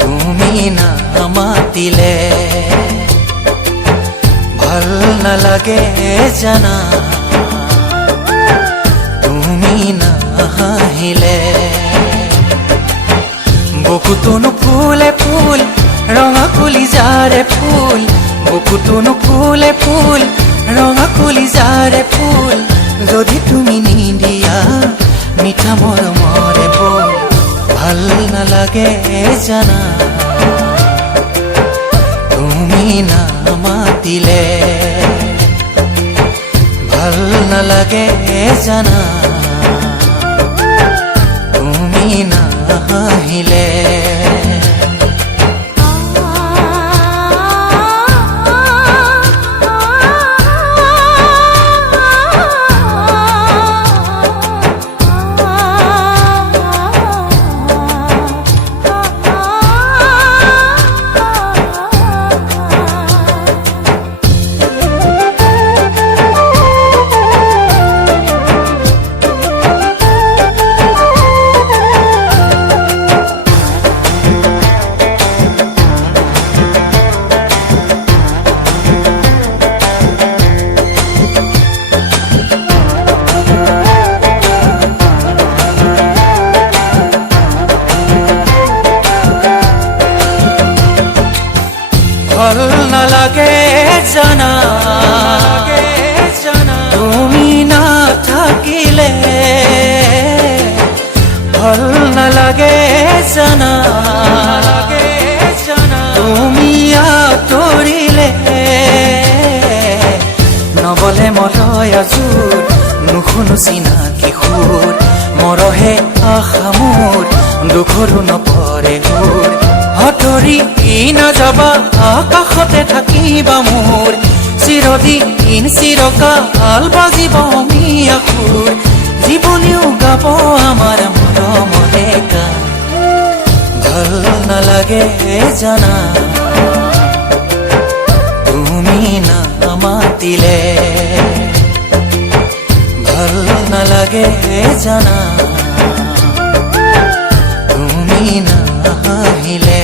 তুমি নামাতিলে ভাল নালাগে জানা, তুমি নাহিলে। বুকুটো নুফুলে ফুল ৰঙা কলিজাৰে ফুল, বুকুটো নুফুলে ফুল ৰঙা কলিজাৰে ফুল, যদি তুমি নিদিয়া মিঠা মৰমৰে ফুল ভাল নালাগে জানা, তুমি নামাতিলে ভাল নালাগে জানা, তুমি নাহিলে। ভাল নালাগে জানা, তুমি নাথাকিলে ভাল নালাগে জানা, তুমি আঁতৰিলে নবলে মৰয় আজোৰ নুশুনো চিনাকি সুৰ, মৰহে আশা মোৰ দুখৰো নপৰে সুৰ, হতৰি নাযাবা আকাশতে থাকিবা মোৰ, চিৰদিন চিৰকাল বাজিব মিয়া সুৰ, জীৱনেও গাব আমাৰ মৰমৰে গান ভাল নালাগে জানা, তুমি নামাতিলে ভাল নালাগে জানা, তুমি নাহিলে।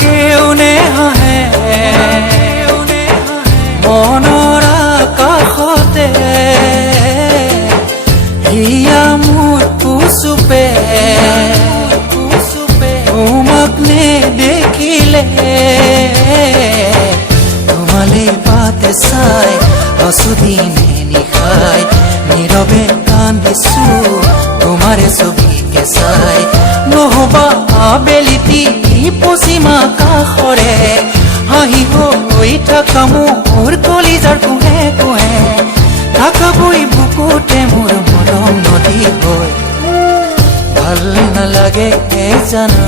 কেউনে হাঁহে মনৰ আকাশতে, হিয়া মোৰ কুচুপে তোমাক নেদেখিলে, তোমালে বাটে চাই আছো দিনে নিশাই, নীৰৱে কান্দিছো তোমাৰে ছবিকে চাই, নহবা আবেলিটি পশ্চিম আকাশৰে হাঁহি হৈ থাকা মোৰ কলিজাৰ কোহে কোহে, থাকাবই বুকুতে মোৰ মৰম নদী হৈ ভাল নালাগে জানা,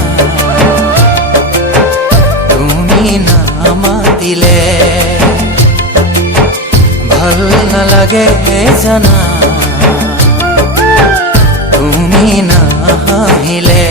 তুমি নামাতিলে ভাল নালাগে জানা, তুমি নাহিলে।